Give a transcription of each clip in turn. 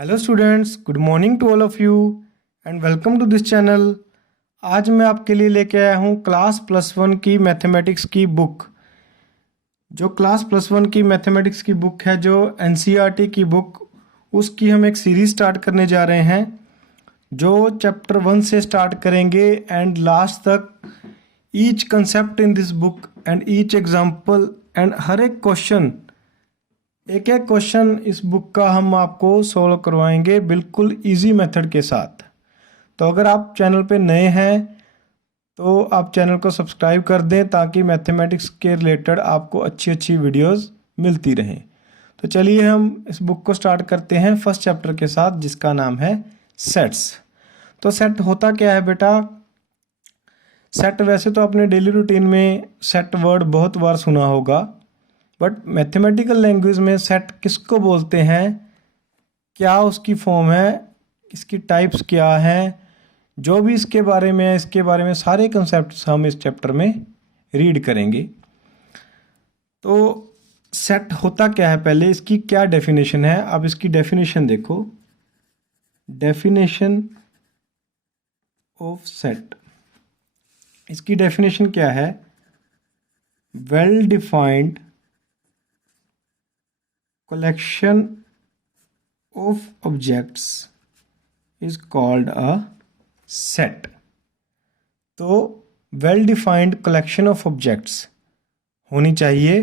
Hello students, good morning to all of you and welcome to this channel. आज मैं आपके लिए लेके आया हूँ क्लास +1 की मैथमेटिक्स की बुक। जो क्लास +1 की मैथमेटिक्स की बुक है, जो एनसीईआरटी की बुक, उसकी हम एक सीरीज स्टार्ट करने जा रहे हैं जो चैप्टर 1 से स्टार्ट करेंगे एंड लास्ट तक each concept in this book and each example and हर एक क्वेश्चन, एक एक क्वेश्चन इस बुक का हम आपको सॉल्व करवाएंगे बिल्कुल इजी मेथड के साथ। तो अगर आप चैनल पे नए हैं तो आप चैनल को सब्सक्राइब कर दें ताकि मैथमेटिक्स के रिलेटेड आपको अच्छी अच्छी वीडियोस मिलती रहें। तो चलिए हम इस बुक को स्टार्ट करते हैं फर्स्ट चैप्टर के साथ, जिसका नाम है सेट्स। तो सेट होता क्या है बेटा? सेट वैसे तो अपने डेली रूटीन में सेट वर्ड बहुत बार सुना होगा, बट मैथमेटिकल लैंग्वेज में सेट किसको बोलते हैं, क्या उसकी फॉर्म है, इसकी टाइप्स क्या हैं, जो भी इसके बारे में है, इसके बारे में सारे कंसेप्ट हम इस चैप्टर में रीड करेंगे। तो सेट होता क्या है, पहले इसकी क्या डेफिनेशन है। अब इसकी डेफिनेशन देखो, डेफिनेशन ऑफ सेट, इसकी डेफिनेशन क्या है? Well defined collection of objects is called a set। तो well defined collection of objects होनी चाहिए,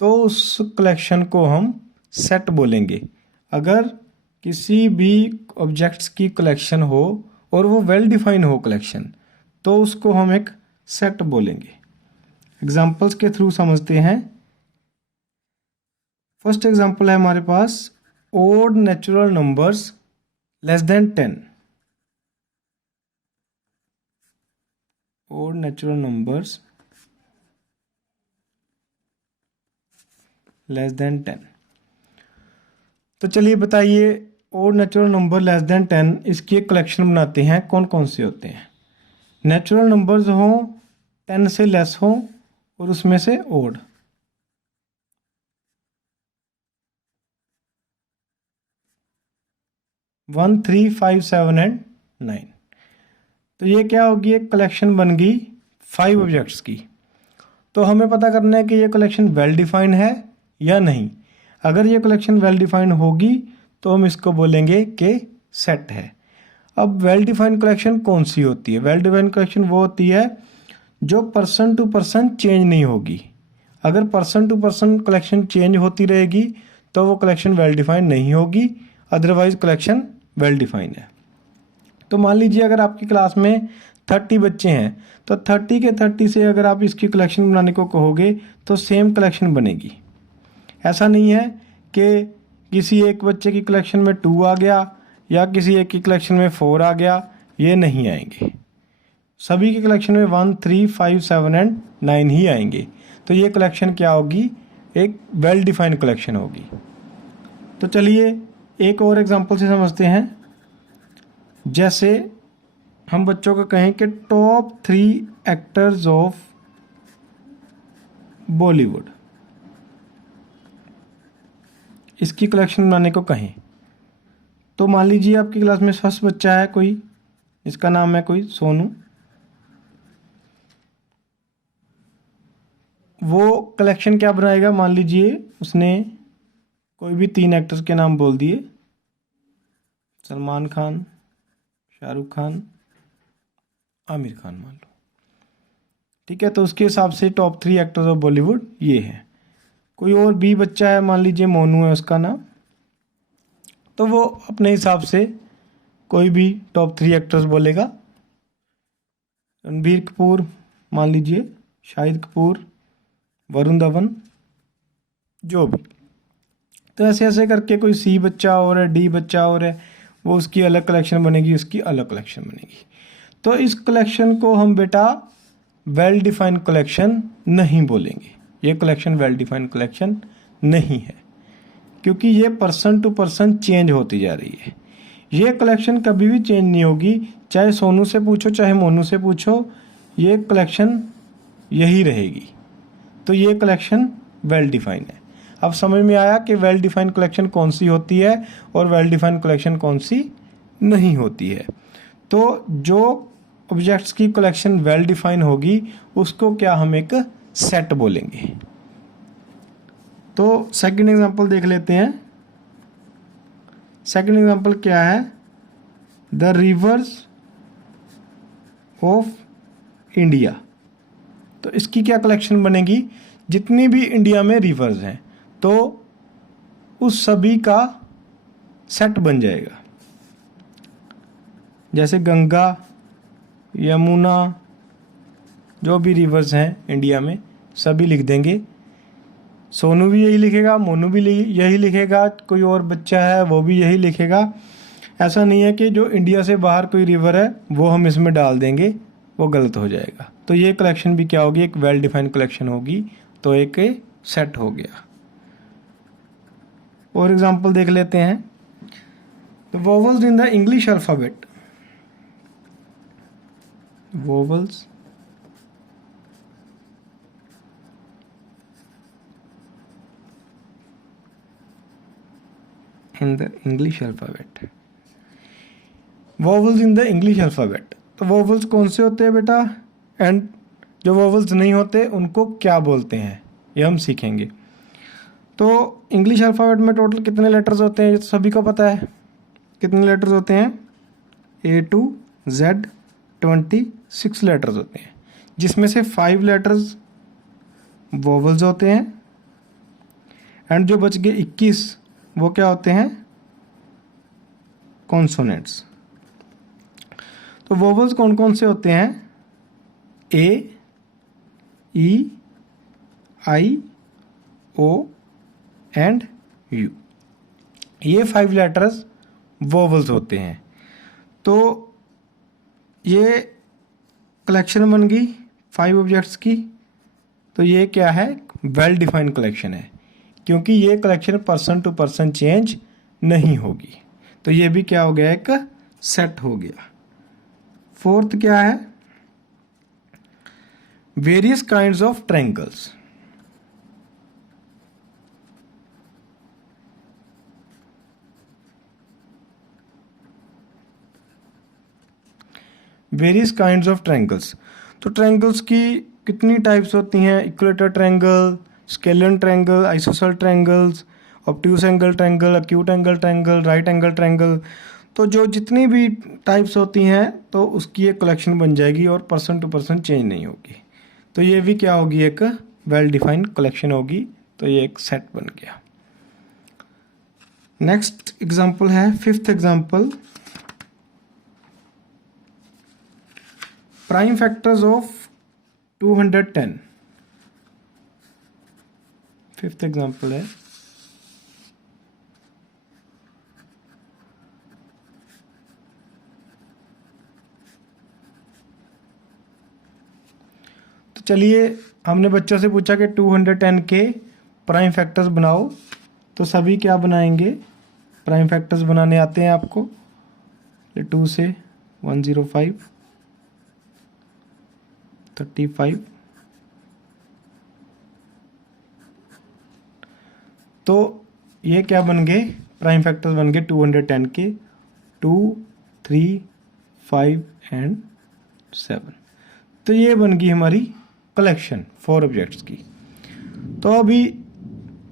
तो उस कलेक्शन को हम सेट बोलेंगे। अगर किसी भी ऑब्जेक्ट्स की कलेक्शन हो और वो वेल डिफाइंड हो कलेक्शन, तो उसको हम एक सेट बोलेंगे। एग्जांपल्स के थ्रू समझते हैं। फर्स्ट एग्जांपल है हमारे पास odd natural numbers less than 10। Odd natural numbers less than 10। तो चलिए बताइए, odd natural number less than 10, इसकी एक कलेक्शन बनाते हैं। कौन कौन से होते हैं? नेचुरल नंबर्स हों, 10 से लेस हों और उसमें से ओड। One, 3, 5, 7 and 9। तो ये क्या होगी? एक कलेक्शन बन गई 5 ऑब्जेक्ट्स की। तो हमें पता करना है कि ये कलेक्शन वेल डिफाइंड है या नहीं। अगर ये कलेक्शन वेल डिफाइंड होगी तो हम इसको बोलेंगे कि सेट है। अब वेल डिफाइंड कलेक्शन कौन सी होती है? वेल डिफाइंड कलेक्शन वो होती है जो पर्सन टू पर्सन चेंज नहीं होगी। अगर person to person collection change होती रहेगी तो वो कलेक्शन वेल डिफाइंड नहीं होगी, अदरवाइज कलेक्शन वेल डिफाइंड है। तो मान लीजिए अगर आपकी क्लास में 30 बच्चे हैं तो 30 के 30 से अगर आप इसकी कलेक्शन बनाने को कहोगे तो सेम कलेक्शन बनेगी। ऐसा नहीं है कि किसी एक बच्चे की कलेक्शन में 2 आ गया या किसी एक की कलेक्शन में 4 आ गया, ये नहीं आएंगे। सभी की कलेक्शन में 1, 3, 5, 7 एंड 9 ही आएंगे। तो ये कलेक्शन क्या होगी? एक वेल डिफाइंड कलेक्शन होगी। तो चलिए एक और एग्जांपल से समझते हैं। जैसे हम बच्चों को कहें कि टॉप 3 एक्टर्स ऑफ बॉलीवुड, इसकी कलेक्शन बनाने को कहें, तो मान लीजिए आपकी क्लास में फर्स्ट बच्चा है कोई, इसका नाम है कोई सोनू। वो कलेक्शन क्या बनाएगा? मान लीजिए उसने कोई भी 3 एक्टर्स के नाम बोल दिए, सलमान खान, शाहरुख खान, आमिर खान मान लो। ठीक है, तो उसके हिसाब से टॉप 3 एक्टर्स ऑफ बॉलीवुड ये है। कोई और भी बच्चा है, मान लीजिए मोनू है उसका नाम, तो वो अपने हिसाब से कोई भी टॉप 3 एक्टर्स बोलेगा। रणबीर कपूर मान लीजिए, शाहिद कपूर, वरुण धवन, जो भी। तो ऐसे ऐसे करके कोई सी बच्चा और है, डी बच्चा और है, वो उसकी अलग कलेक्शन बनेगी, उसकी अलग कलेक्शन बनेगी। तो इस कलेक्शन को हम बेटा वेल डिफाइंड कलेक्शन नहीं बोलेंगे। ये कलेक्शन वेल डिफाइंड कलेक्शन नहीं है, क्योंकि ये पर्सन टू पर्सन चेंज होती जा रही है। ये कलेक्शन कभी भी चेंज नहीं होगी, चाहे सोनू से पूछो चाहे मोनू से पूछो, ये कलेक्शन यही रहेगी। तो ये कलेक्शन वेल डिफाइंड है। अब समझ में आया कि वेल डिफाइंड कलेक्शन कौन सी होती है और वेल डिफाइंड कलेक्शन कौन सी नहीं होती है। तो जो ऑब्जेक्ट्स की कलेक्शन वेल डिफाइन होगी उसको क्या हम एक सेट बोलेंगे। तो सेकंड एग्जांपल देख लेते हैं। सेकंड एग्जांपल क्या है, द रिवर्स ऑफ इंडिया। तो इसकी क्या कलेक्शन बनेगी, जितनी भी इंडिया में रिवर्स हैं तो उस सभी का सेट बन जाएगा। जैसे गंगा, यमुना, जो भी रिवर्स हैं इंडिया में सभी लिख देंगे। सोनू भी यही लिखेगा, मोनू भी यही लिखेगा, कोई और बच्चा है वो भी यही लिखेगा। ऐसा नहीं है कि जो इंडिया से बाहर कोई रिवर है वो हम इसमें डाल देंगे, वो गलत हो जाएगा। तो ये कलेक्शन भी क्या होगी, एक वेल डिफाइंड कलेक्शन होगी, तो एक सेट हो गया। और एग्जांपल देख लेते हैं। The vowels in the English alphabet. Vowels in the English alphabet। Vowels in the English alphabet. तो वोवल्स कौन से होते हैं बेटा, एंड जो वोवल्स नहीं होते उनको क्या बोलते हैं, ये हम सीखेंगे। तो इंग्लिश अल्फ़ाबेट में टोटल कितने लेटर्स होते हैं, ये तो सभी को पता है। कितने लेटर्स होते हैं, A to Z 26 लेटर्स होते हैं, जिसमें से 5 लेटर्स वोवल्स होते हैं एंड जो बच गए 21 वो क्या होते हैं, कॉन्सोनेंट्स। तो वोवल्स कौन कौन से होते हैं, ए, ई, आई, ओ एंड यू। ये 5 लेटर्स वोवल्स होते हैं। तो ये कलेक्शन बन गई 5 ऑब्जेक्ट्स की। तो ये क्या है, वेल डिफाइंड कलेक्शन है, क्योंकि ये collection person to person change नहीं होगी। तो ये भी क्या हो गया, एक सेट हो गया। फोर्थ क्या है, various kinds of triangles. Various kinds of triangles. तो ट्रायंगल्स की कितनी टाइप्स होती हैं, equator triangle, scalene triangle, ISOCELL triangles, obtuse angle triangle, acute angle triangle, right angle triangle. तो जो जितनी भी टाइप्स होती हैं तो उसकी एक कलेक्शन बन जाएगी और पर्सन टू पर्सन चेंज नहीं होगी। तो ये भी क्या होगी, एक वेल डिफाइंड कलेक्शन होगी। तो ये एक सेट बन गया। नेक्स्ट एग्जांपल है, fifth example, prime factors of 210। Fifth example है, तो चलिए हमने बच्चों से पूछा कि 210 के प्राइम फैक्टर्स बनाओ। तो सभी क्या बनाएंगे, प्राइम फैक्टर्स बनाने आते हैं आपको। 2 से 105, 35। तो ये क्या बन गए, प्राइम फैक्टर्स बन गए 210 के, 2, 3, 5 एंड 7। तो ये बन गई हमारी कलेक्शन 4 ऑब्जेक्ट्स की। तो अभी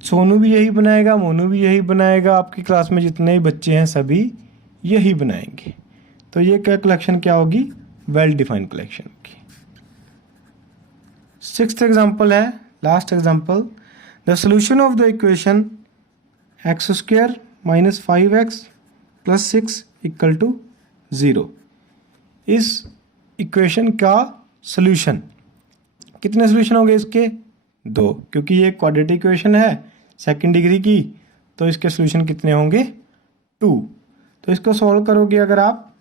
सोनू भी यही बनाएगा, मोनू भी यही बनाएगा, आपकी क्लास में जितने भी बच्चे हैं सभी यही बनाएंगे। तो ये क्या कलेक्शन क्या होगी, वेल डिफाइंड कलेक्शन होगी। सिक्स्थ एग्जांपल है, last example, the solution of the equation x² - 5x + 6 = 0। इस इक्वेशन का सॉल्यूशन, कितने सॉल्यूशन हो गए इसके, 2, क्योंकि ये क्वाड्रेटिक इक्वेशन है सेकंड डिग्री की। तो इसके सॉल्यूशन कितने होंगे, 2। तो इसको सॉल्व करोगे, अगर आप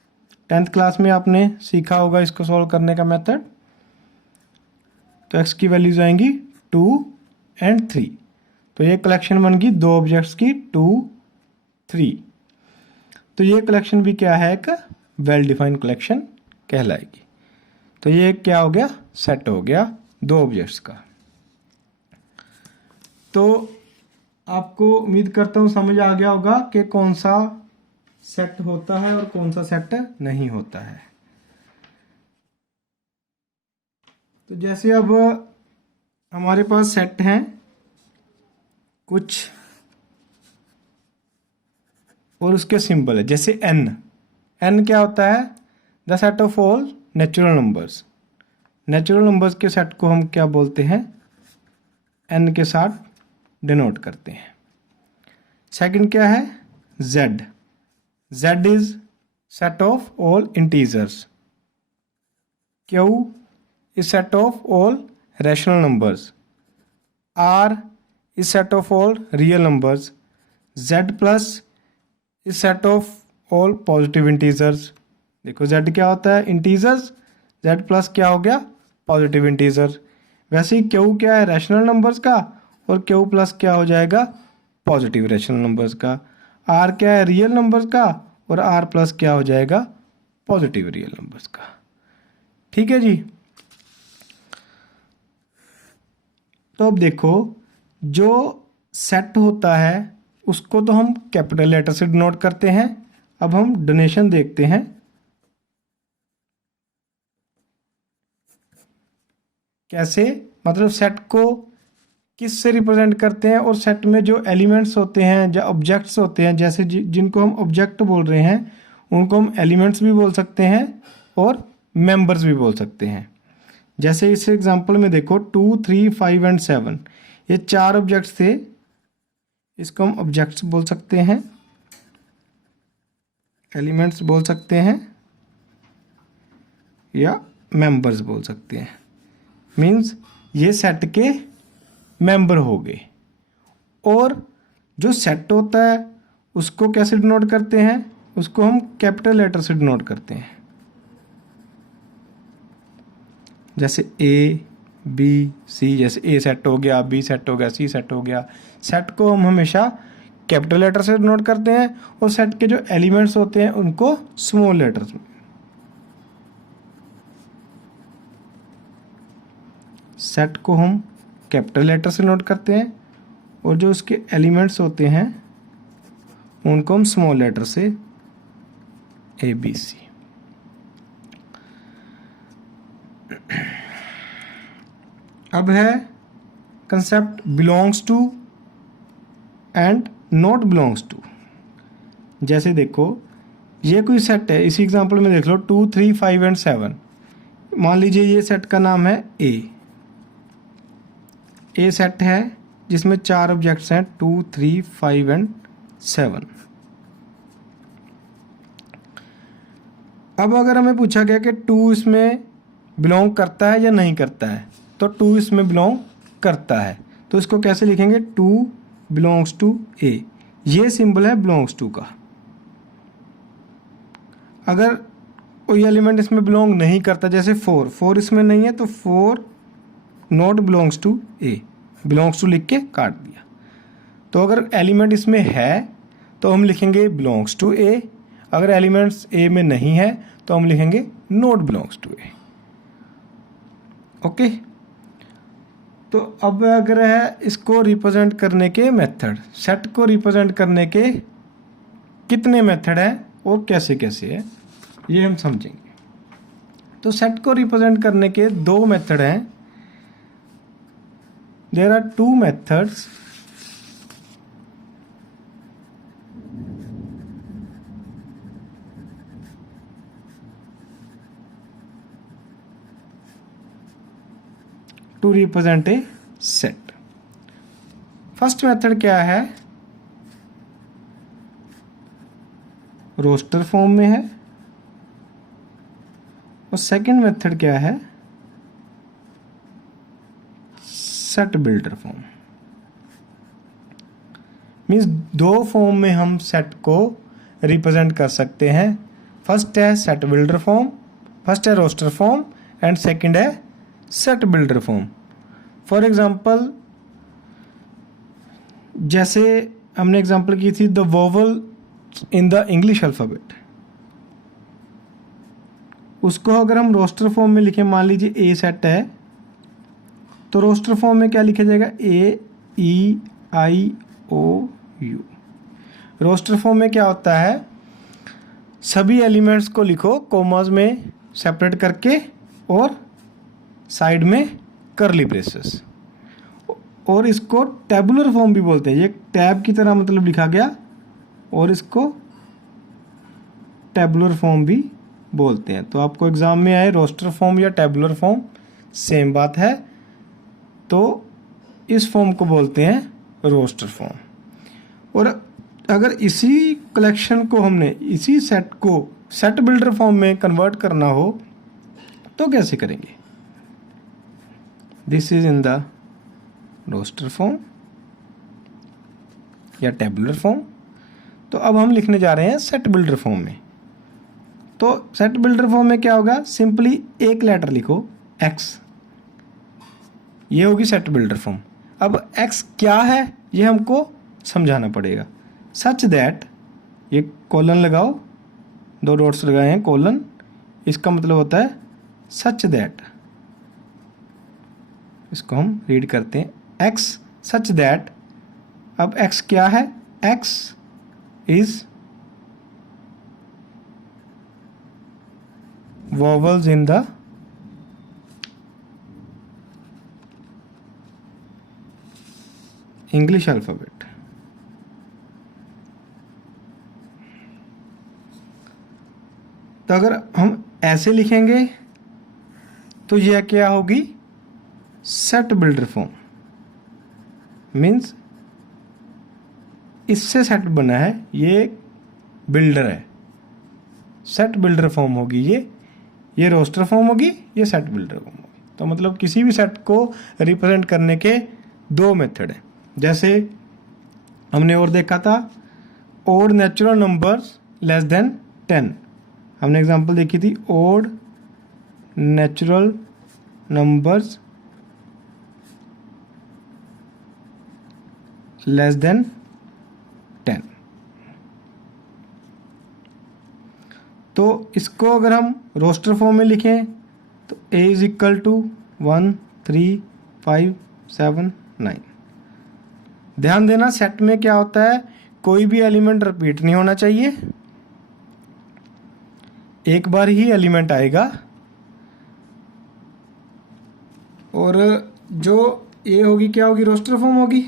10th क्लास में आपने सीखा होगा इसको सॉल्व करने का मेथड, तो x की वैल्यूज आएंगी 2 एंड 3। तो ये कलेक्शन बन गई 2 ऑब्जेक्ट्स की, 2, 3। तो ये कलेक्शन भी क्या है, एक वेल डिफाइंड कलेक्शन कहलाएगी। तो ये क्या हो गया, सेट हो गया 2 ऑब्जेक्ट्स का। तो आपको उम्मीद करता हूँ समझ आ गया होगा कि कौन सा सेट होता है और कौन सा सेट नहीं होता है। तो जैसे अब हमारे पास सेट हैं कुछ और उसके सिंबल है, जैसे n। n क्या होता है? The set of all natural numbers. Natural numbers के सेट को हम क्या बोलते हैं? n के साथ डिनोट करते हैं। सेकंड क्या है? z। z is set of all integers. q is set of all rational numbers. R is set of all real numbers. Z plus is set of all positive integers. देखो Z क्या होता है? Integers. Z plus क्या हो गया? Positive integer. वैसे ही Q क्या है? रैशनल नंबर्स का, और Q प्लस क्या हो जाएगा? पॉजिटिव रैशनल नंबर्स का। R क्या है? रियल नंबर्स का, और R प्लस क्या हो जाएगा? पॉजिटिव रियल नंबर्स का। ठीक है जी। तो अब देखो, जो सेट होता है उसको तो हम कैपिटल लेटर से डिनोट करते हैं। अब हम डोनेशन देखते हैं। कैसे? मतलब सेट को किस से रिप्रेजेंट करते हैं, और सेट में जो एलिमेंट्स होते हैं, जो ऑब्जेक्ट्स होते हैं, जैसे जिनको हम ऑब्जेक्ट बोल रहे हैं उनको हम एलिमेंट्स भी बोल सकते हैं और मेंबर्स भी बोल सकते हैं। जैसे इस एग्जांपल में देखो 2, 3, 5 एंड 7, ये 4 ऑब्जेक्ट्स थे। इसको हम ऑब्जेक्ट्स बोल सकते हैं, एलिमेंट्स बोल सकते हैं, या मेंबर्स बोल सकते हैं। मींस ये सेट के मेंबर हो गए। और जो सेट होता है उसको कैसे डिनोट करते हैं? उसको हम कैपिटल लेटर से डिनोट करते हैं। जैसे A, B, C, जैसे A सेट हो गया, B सेट हो गया, C सेट हो गया। सेट को हम हमेशा कैपिटल लेटर से डिनोट करते हैं, और सेट के जो एलिमेंट्स होते हैं उनको स्मॉल लेटर्स में। सेट को हम कैपिटल लेटर से नोट करते हैं, और जो उसके एलिमेंट्स होते हैं उनको हम स्मॉल लेटर से ABC। अब है concept belongs to and not belongs to. जैसे देखो, ये कोई सेट है, इसी एग्जांपल में देख लो 2, 3, 5 एंड 7। मान लीजिए ये सेट का नाम है A सेट है जिसमें 4 ऑब्जेक्ट्स हैं 2, 3, 5 एंड 7। अब अगर हमें पूछा गया कि 2 इसमें बिलोंग करता है या नहीं करता है, तो 2 इसमें बिलोंग करता है। तो इसको कैसे लिखेंगे? 2 बिलोंग्स टू A। ये सिंबल है बिलोंग्स टू का। अगर कोई एलिमेंट इसमें बिलोंग नहीं करता, जैसे 4 इसमें नहीं है, तो 4 not belongs to A। Belongs to लिख के काट दिया। तो अगर एलिमेंट इसमें है तो हम लिखेंगे बिलोंग्स टू A। अगर एलिमेंट्स A में नहीं है तो हम लिखेंगे not belongs to A। Okay. तो अब अगर है इसको रिप्रेजेंट करने के मेथड, सेट को रिप्रेजेंट करने के कितने मेथड हैं और कैसे कैसे है, ये हम समझेंगे। तो सेट को रिप्रेजेंट करने के 2 मेथड हैं। There are 2 methods. To represent a set. First method क्या है? रोस्टर फॉर्म में है। और सेकंड मेथड क्या है? Set builder form. Means 2 form में हम सेट को रिप्रेजेंट कर सकते हैं। फर्स्ट है सेट बिल्डर फॉर्म, फर्स्ट है रोस्टर फॉर्म, एंड सेकंड है set builder form. For example, जैसे हमने एग्जांपल की थी the vowel in the English alphabet, उसको अगर हम रोस्टर फॉर्म में लिखें, मान लीजिए ए सेट है, तो रोस्टर फॉर्म में क्या लिखा जाएगा? A, E, I, ROU। Roster form में क्या होता है, सभी एलिमेंट्स को लिखो कॉमास में सेपरेट करके और साइड में कर्ली ब्रेसेस, और इसको टेबुलर फॉर्म भी बोलते हैं। ये टैब की तरह मतलब लिखा गया, और इसको टेबुलर फॉर्म भी बोलते हैं। तो आपको एग्जाम में आए रोस्टर फॉर्म या टेबुलर फॉर्म, सेम बात है। तो इस फॉर्म को बोलते हैं रोस्टर फॉर्म। और अगर इसी कलेक्शन को हमने, इसी सेट को सेट बिल्डर फॉर्म में कन्वर्ट करना हो तो कैसे करेंगे? This is in the roster form या टेबुलर फॉर्म। तो अब हम लिखने जा रहे हैं सेट बिल्डर फॉर्म में। तो सेट बिल्डर फॉर्म में क्या होगा, सिंपली एक लेटर लिखो x, ये होगी सेट बिल्डर फॉर्म। अब x क्या है ये हमको समझाना पड़ेगा। सच दैट, ये कॉलन लगाओ, 2 डॉट्स लगाए हैं कॉलन, इसका मतलब होता है सच दैट। इसको हम रीड करते हैं x सच दैट। अब x क्या है, x is vowels in the English alphabet। तो अगर हम ऐसे लिखेंगे तो यह क्या होगी, सेट बिल्डर फॉर्म। मीन्स इससे सेट बना है, ये बिल्डर है, सेट बिल्डर फॉर्म होगी। ये रोस्टर फॉर्म होगी, ये सेट बिल्डर फॉर्म होगी। तो मतलब किसी भी सेट को रिप्रेजेंट करने के 2 मेथड हैं। जैसे हमने और देखा था, odd natural numbers less than 10, हमने एग्जांपल देखी थी, odd natural numbers less than 10। तो इसको अगर हम रोस्टर फॉर्म में लिखें तो a इज इक्वल टू 1 3 5 7 9। ध्यान देना, सेट में क्या होता है, कोई भी एलिमेंट रिपीट नहीं होना चाहिए, एक बार ही एलिमेंट आएगा। और जो ए होगी क्या होगी, रोस्टर फॉर्म होगी।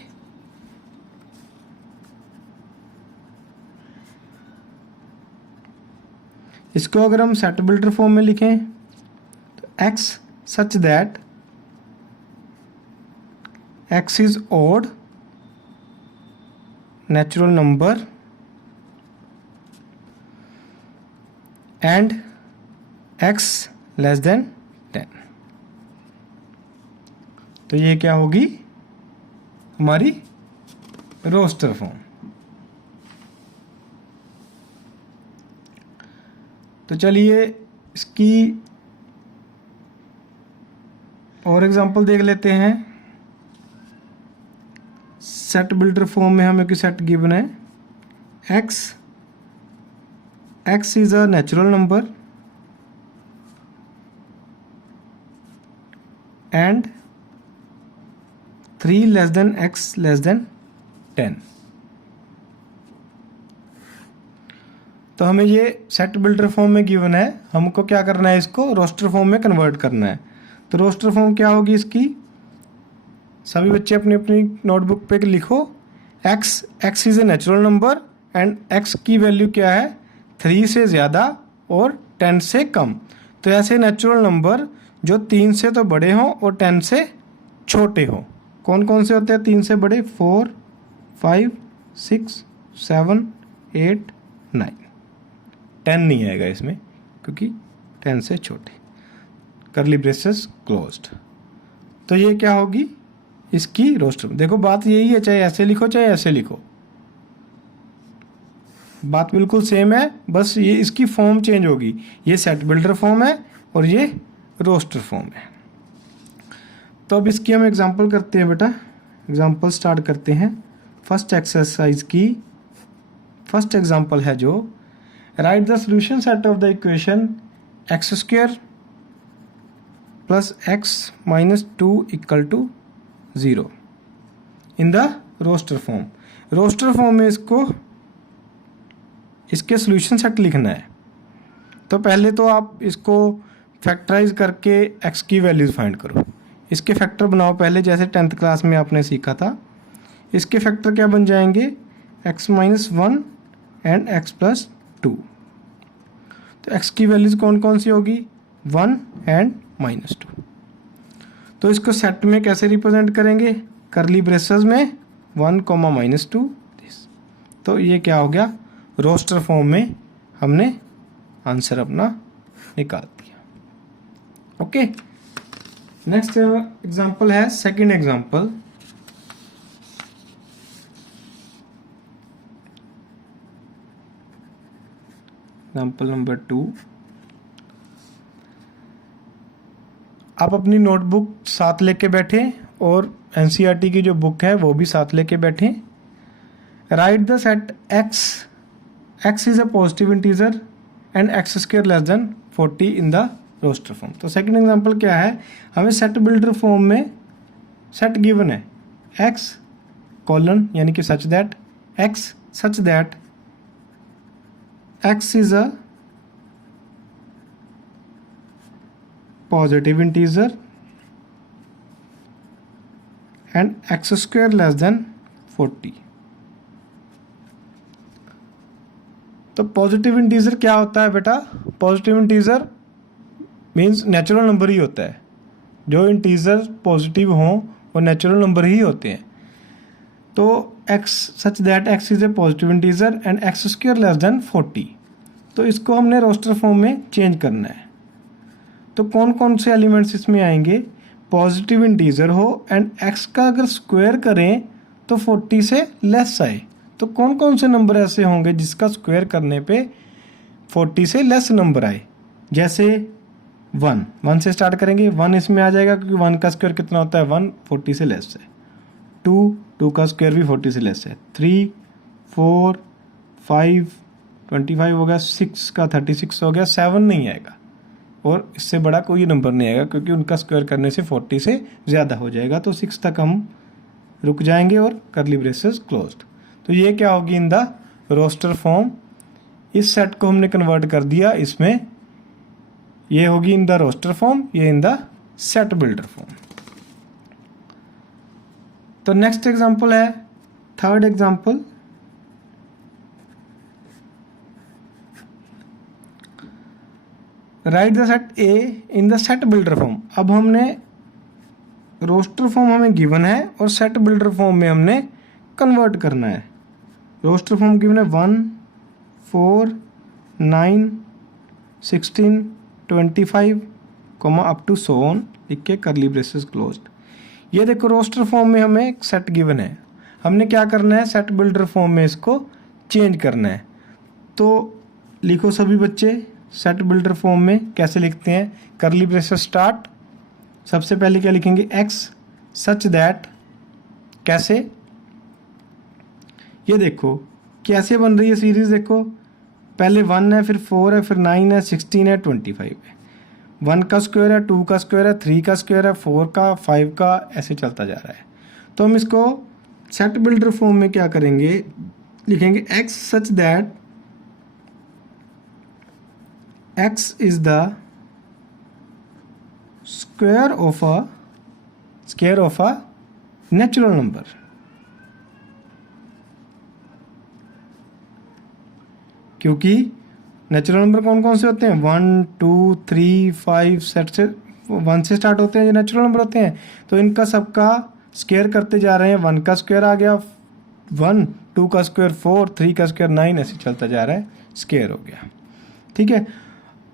इसको अगर हम सेट बिल्डर फॉर्म में लिखें तो x such that x is odd natural number and x less than 10। तो ये क्या होगी हमारी रोस्टर फॉर्म। तो चलिए इसकी और एग्जांपल देख लेते हैं। सेट बिल्डर फॉर्म में हमें कोई सेट गिवन है, x is a natural number and 3 less than x less than 10। तो हमें ये सेट बिल्डर फॉर्म में गिवन है, हमको क्या करना है, इसको रोस्टर फॉर्म में कन्वर्ट करना है। तो रोस्टर फॉर्म क्या होगी इसकी, सभी बच्चे अपनी अपनी नोटबुक पे लिखो, x is a natural number and x की वैल्यू क्या है, 3 से ज़्यादा और 10 से कम। तो ऐसे नेचुरल नंबर जो 3 से तो बड़े हों और 10 से छोटे हों, कौन कौन से होते हैं 3 से बड़े, 4 5 6 7 8 9। 10 नहीं आएगा इसमें क्योंकि 10 से छोटे, कर्ली ब्रेसेस क्लोज्ड। तो ये क्या होगी इसकी रोस्टर। देखो बात यही है, चाहे ऐसे लिखो चाहे ऐसे लिखो, बात बिल्कुल सेम है, बस ये इसकी फॉर्म चेंज होगी। ये सेट बिल्डर फॉर्म है और ये रोस्टर फॉर्म है। तो अब इसकी हम एग्जांपल करते हैं बेटा, एग्जांपल स्टार्ट करते हैं। फर्स्ट एक्सरसाइज की फर्स्ट एग्जांपल है जो, right the solution set of the equation x square plus x minus 2 equal to 0 in the roster form. Roster form में इसको इसके सॉल्यूशन सेट लिखना है। तो पहले तो आप इसको फैक्टराइज करके x की वैल्यूज़ फाइंड करो। इसके फैक्टर बनाओ पहले, जैसे 10th क्लास में आपने सीखा था। इसके फैक्टर क्या बन जाएंगे, x minus 1 and x plus 2। तो x की वैल्यूज़ कौन कौन सी होगी, 1 एंड माइनस 2। तो इसको सेट में कैसे रिप्रेजेंट करेंगे, करली ब्रेसेस में 1 कॉमा माइनस 2। तो ये क्या हो गया, रोस्टर फॉर्म में हमने आंसर अपना निकाल दिया। ओके, नेक्स्ट एग्जांपल है सेकंड एग्जांपल। Example number 2। आप अपनी नोटबुक साथ लेके बैठे और एनसीईआरटी की जो बुक है वो भी साथ लेके बैठे। Right the set x is a positive integer and x square less than 40 in the roster form. तो सेकंड एग्जांपल क्या है, हमें सेट बिल्डर फॉर्म में सेट गिवन है x कॉलन यानी कि such that x is a positive integer and x square less than 40। तो positive integer क्या होता है बेटा, positive integer means natural number ही होता है। जो इंटीजर पॉजिटिव हों वो नेचुरल नंबर ही होते हैं। तो x such that x is a positive integer and x square less than 40। तो इसको हमने रोस्टर फॉर्म में चेंज करना है। तो कौन कौन से एलिमेंट्स इसमें आएंगे, पॉजिटिव इंटीजर हो एंड x का अगर स्क्वायर करें तो 40 से लेस आए। तो कौन कौन से नंबर ऐसे होंगे जिसका स्क्वायर करने पे 40 से लेस नंबर आए, जैसे 1 से स्टार्ट करेंगे, 1 इसमें आ जाएगा क्योंकि 1 का स्क्वायर कितना होता है, 1 40 से लेस है। 2 का स्क्वायर भी 40 से लेस है। 3 4 5 25 हो गया, 6 का 36 हो गया, 7 नहीं आएगा और इससे बड़ा कोई नंबर नहीं आएगा क्योंकि उनका स्क्वायर करने से 40 से ज़्यादा हो जाएगा। तो 6 तक हम रुक जाएंगे और करली ब्रेसेस क्लोज्ड। तो ये क्या होगी, इन द रोस्टर फॉर्म। इस सेट को हमने कन्वर्ट कर दिया इसमें, ये होगी इन द रोस्टर फॉर्म, ये in the set builder form. तो नेक्स्ट एग्जांपल है third example. Right the set A in the set builder form. अब हमने रोस्टर फॉर्म हमें गिवन है और सेट बिल्डर फॉर्म में हमने कन्वर्ट करना है। रोस्टर फॉर्म गिवन है 1 4 9 16 25 comma up to so on लिख के करली ब्रेसेस क्लोज्ड। ये देखो रोस्टर फॉर्म में हमें एक सेट गिवन है, हमने क्या करना है, सेट बिल्डर फॉर्म में इसको चेंज करना है। तो लिखो सभी बच्चे, सेट बिल्डर फॉर्म में कैसे लिखते हैं, करली ब्रेसेस स्टार्ट। सबसे पहले क्या लिखेंगे, x सच दैट, कैसे, ये देखो कैसे बन रही है सीरीज, देखो पहले 1 है, फिर 4 है, फिर 9 है, 16 है, 25 है। 1 का स्क्वायर है, 2 का स्क्वायर है, 3 का स्क्वायर है, 4 का, 5 का, ऐसे चलता जा रहा है। तो हम इसको सेट बिल्डर फॉर्म में क्या करेंगे, लिखेंगे x such that x is the square of a natural number. क्योंकि नेचुरल नंबर कौन कौन से होते हैं, 1 2 3 5 सेट से 1 से स्टार्ट होते हैं जो नेचुरल नंबर होते हैं। तो इनका सबका स्क्वायर करते जा रहे हैं, 1 का स्क्वायर आ गया 1, 2 का स्क्वायर 4, 3 का स्क्वायर 9, ऐसे चलता जा रहा है, स्क्वायर हो गया। ठीक है,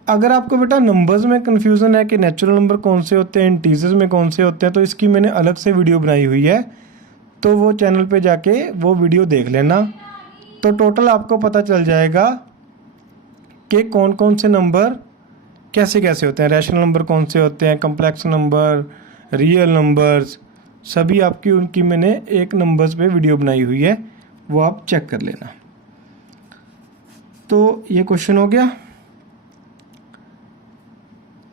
अगर आपको बेटा नंबर्स में कन्फ्यूज़न है कि नेचुरल नंबर कौन से होते हैं, इंटीजर्स में कौन से होते हैं, तो इसकी मैंने अलग से वीडियो बनाई हुई है, तो वो चैनल पे जाके वो वीडियो देख लेना। तो टोटल आपको पता चल जाएगा कि कौन कौन से नंबर कैसे कैसे होते हैं, रैशनल नंबर कौन से होते हैं, कम्प्लेक्स नंबर, रियल नंबर्स, सभी आपकी उनकी मैंने एक नंबर्स पे वीडियो बनाई हुई है, वो आप चेक कर लेना। तो ये क्वेश्चन हो गया।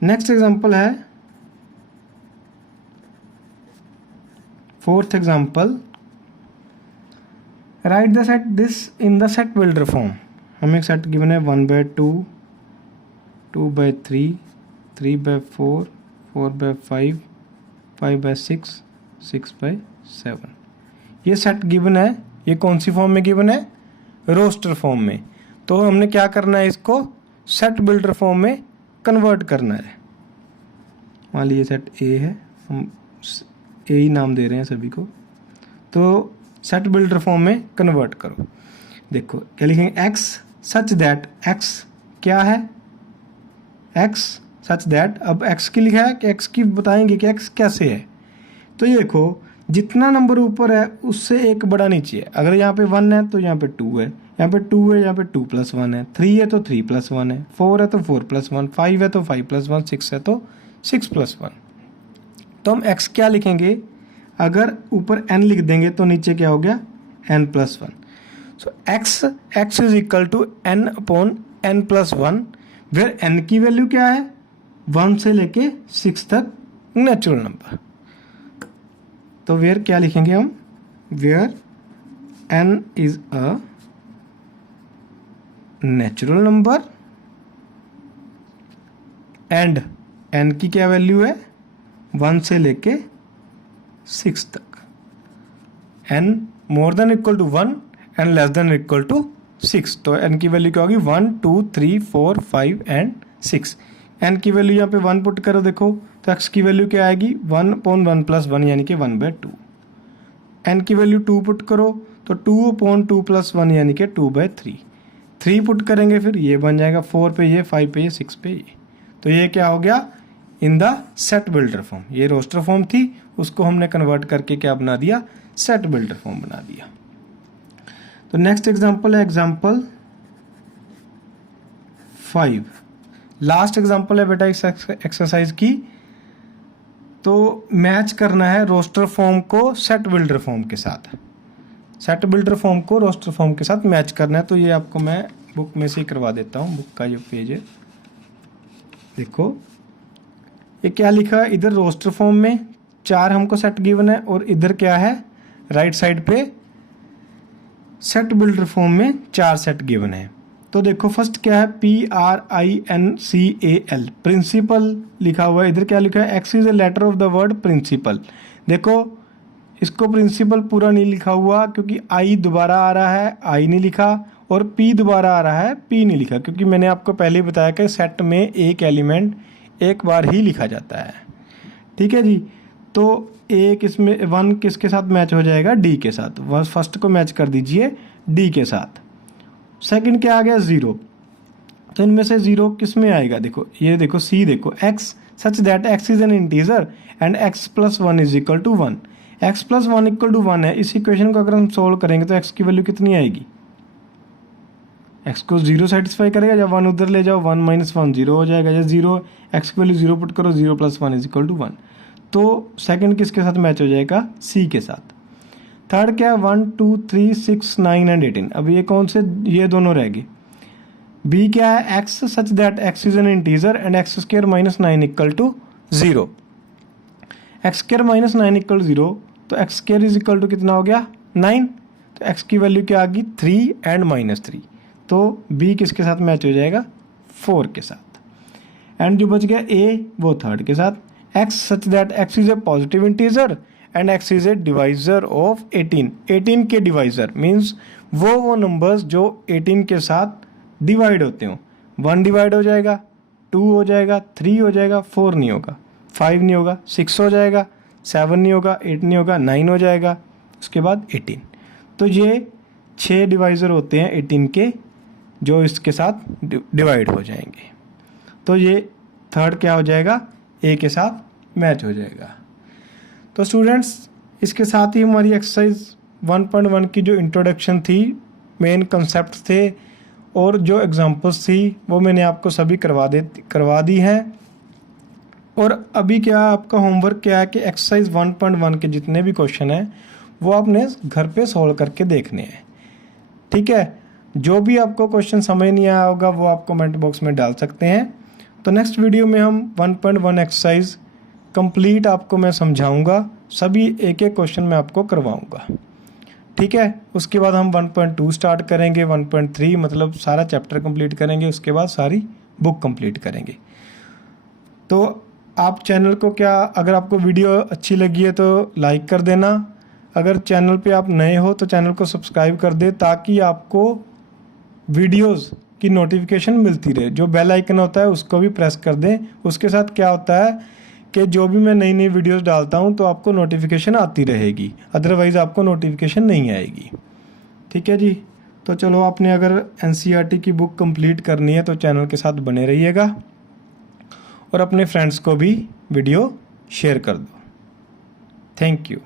नेक्स्ट एग्जांपल है fourth example. Right the set this in the set builder form. हमें एक सेट गिवन है 1/2, 2/3, 3/4, 4/5, 5/6, 6/7। ये सेट गिवन है, ये कौन सी फॉर्म में गिवन है? रोस्टर फॉर्म में। तो हमने क्या करना है, इसको सेट बिल्डर फॉर्म में कन्वर्ट करना है। मान लीजिए सेट ए है, हम ए ही नाम दे रहे हैं सभी को। तो सेट बिल्डर फॉर्म में कन्वर्ट करो। देखो क्या लिखेंगे, एक्स सच दैट, एक्स क्या है, एक्स सच दैट। अब एक्स की लिखा है कि एक्स की बताएंगे कि एक्स कैसे है। तो ये देखो जितना नंबर ऊपर है उससे एक बड़ा नीचे है। अगर यहाँ पे 1 है तो यहाँ पे 2 है, यहाँ पे 2 है, यहाँ पे 2 + 1 है, 3 है तो 3 + 1 है, 4 है तो 4 + 1, 5 है तो 5 + 1, 6 है तो 6 + 1। तो हम x क्या लिखेंगे, अगर ऊपर n लिख देंगे तो नीचे क्या हो गया, n+1। So x is equal to n/n+1, where n की वैल्यू क्या है, 1 से लेके 6 तक नेचुरल नंबर। तो वेयर क्या लिखेंगे हम, where n is a natural number and n की क्या वैल्यू है, 1 से लेके 6 तक। n more than equal to 1 and less than equal to 6। तो n की वैल्यू क्या होगी, 1, 2, 3, 4, 5 एंड 6। n की वैल्यू यहाँ पे 1 पुट करो, देखो तो x की वैल्यू क्या आएगी, 1/1 + 1 यानी कि 1/2। n की वैल्यू 2 पुट करो तो 2/2 + 1 यानी कि 2/3। 3 पुट करेंगे फिर ये बन जाएगा 4 पे ये, 5 पे ये, 6 पे ये। तो ये क्या हो गया, in the set builder form. ये रोस्टर फॉर्म थी, उसको हमने कन्वर्ट करके क्या बना दिया, सेट बिल्डर फॉर्म बना दिया। तो नेक्स्ट एग्जांपल है एग्जांपल 5। लास्ट एग्जांपल है बेटा इस एक्सरसाइज की। तो मैच करना है रोस्टर फॉर्म को सेट बिल्डर फॉर्म के साथ। सेट बिल्डर फॉर्म को रोस्टर फॉर्म के साथ मैच करना है। तो ये आपको मैं बुक में से ही करवा देता हूँ। बुक का जो पेज है देखो, ये क्या लिखा है, इधर रोस्टर फॉर्म में 4 हमको सेट गिवन है और इधर क्या है, राइट साइड पे सेट बिल्डर फॉर्म में 4 सेट गिवन है। तो देखो फर्स्ट क्या है, PRINCAL, प्रिंसिपल लिखा हुआ है। इधर क्या लिखा है, x is a letter of the word principal. देखो इसको प्रिंसिपल पूरा नहीं लिखा हुआ क्योंकि आई दोबारा आ रहा है, आई नहीं लिखा, और पी दोबारा आ रहा है, पी नहीं लिखा, क्योंकि मैंने आपको पहले ही बताया कि सेट में एक एलिमेंट एक बार ही लिखा जाता है। ठीक है जी। तो एक इसमें 1 किसके साथ मैच हो जाएगा, डी के साथ। फर्स्ट को मैच कर दीजिए डी के साथ। सेकंड क्या आ गया, 0। तो इनमें से 0 किस में आएगा, देखो ये देखो सी, देखो x such that x is an integer and x + 1 is equal to 1। x + 1 equal to 1 है। इस इक्वेशन को अगर हम सोल्व करेंगे तो x की वैल्यू कितनी आएगी, x को 0 सेटिस्फाई करेगा, जब 1 उधर ले जाओ 1 - 1 0 हो जाएगा, या 0 x की वैल्यू 0 पुट करो, 0 + 1 इज इक्वल टू 1। तो सेकंड किसके साथ मैच हो जाएगा, सी के साथ। थर्ड क्या है, 1, 2, 3, 6, 9 एंड 18। अब ये कौन से, ये दोनों रह गए। बी क्या है, x such that x is an integer and x² - 9 equal to 0। x² - 9 equal 0, तो x² इज इक्वल टू कितना हो गया, 9। तो x की वैल्यू क्या आ गई, 3 एंड -3। तो b किसके साथ मैच हो जाएगा, 4 के साथ। एंड जो बच गया a, वो थर्ड के साथ। x such that x is a positive integer and x is a divisor of 18। 18 के डिवाइजर मीन्स वो नंबर्स जो 18 के साथ डिवाइड होते हो। 1 डिवाइड हो जाएगा, 2 हो जाएगा, 3 हो जाएगा, 4 नहीं होगा, 5 नहीं होगा, 6 हो जाएगा, 7 नहीं होगा, 8 नहीं होगा, 9 हो जाएगा, उसके बाद 18। तो ये 6 डिवाइजर होते हैं 18 के जो इसके साथ डिवाइड हो जाएंगे। तो ये थर्ड क्या हो जाएगा, ए के साथ मैच हो जाएगा। तो स्टूडेंट्स इसके साथ ही हमारी एक्सरसाइज 1.1 की जो इंट्रोडक्शन थी, मेन कंसेप्ट थे और जो एग्जांपल्स थी वो मैंने आपको सभी करवा दी हैं। और अभी क्या आपका होमवर्क क्या है कि एक्सरसाइज 1.1 के जितने भी क्वेश्चन हैं वो आपने घर पे सॉल्व करके देखने हैं। ठीक है, जो भी आपको क्वेश्चन समझ नहीं आया होगा वो आप कमेंट बॉक्स में डाल सकते हैं। तो नेक्स्ट वीडियो में हम 1.1 एक्सरसाइज कंप्लीट आपको मैं समझाऊंगा, सभी एक एक क्वेश्चन मैं आपको करवाऊंगा। ठीक है। उसके बाद हम 1.2 स्टार्ट करेंगे, 1.3 मतलब सारा चैप्टर कंप्लीट करेंगे, उसके बाद सारी बुक कंप्लीट करेंगे। तो आप चैनल को अगर आपको वीडियो अच्छी लगी है तो लाइक कर देना। अगर चैनल पे आप नए हो तो चैनल को सब्सक्राइब कर दे, ताकि आपको वीडियोस की नोटिफिकेशन मिलती रहे। जो बेल आइकन होता है उसको भी प्रेस कर दें। उसके साथ क्या होता है कि जो भी मैं नई नई वीडियोस डालता हूं तो आपको नोटिफिकेशन आती रहेगी, अदरवाइज़ आपको नोटिफिकेशन नहीं आएगी। ठीक है जी। तो चलो, आपने अगर NCERT की बुक कंप्लीट करनी है तो चैनल के साथ बने रहिएगा और अपने फ्रेंड्स को भी वीडियो शेयर कर दो। Thank you.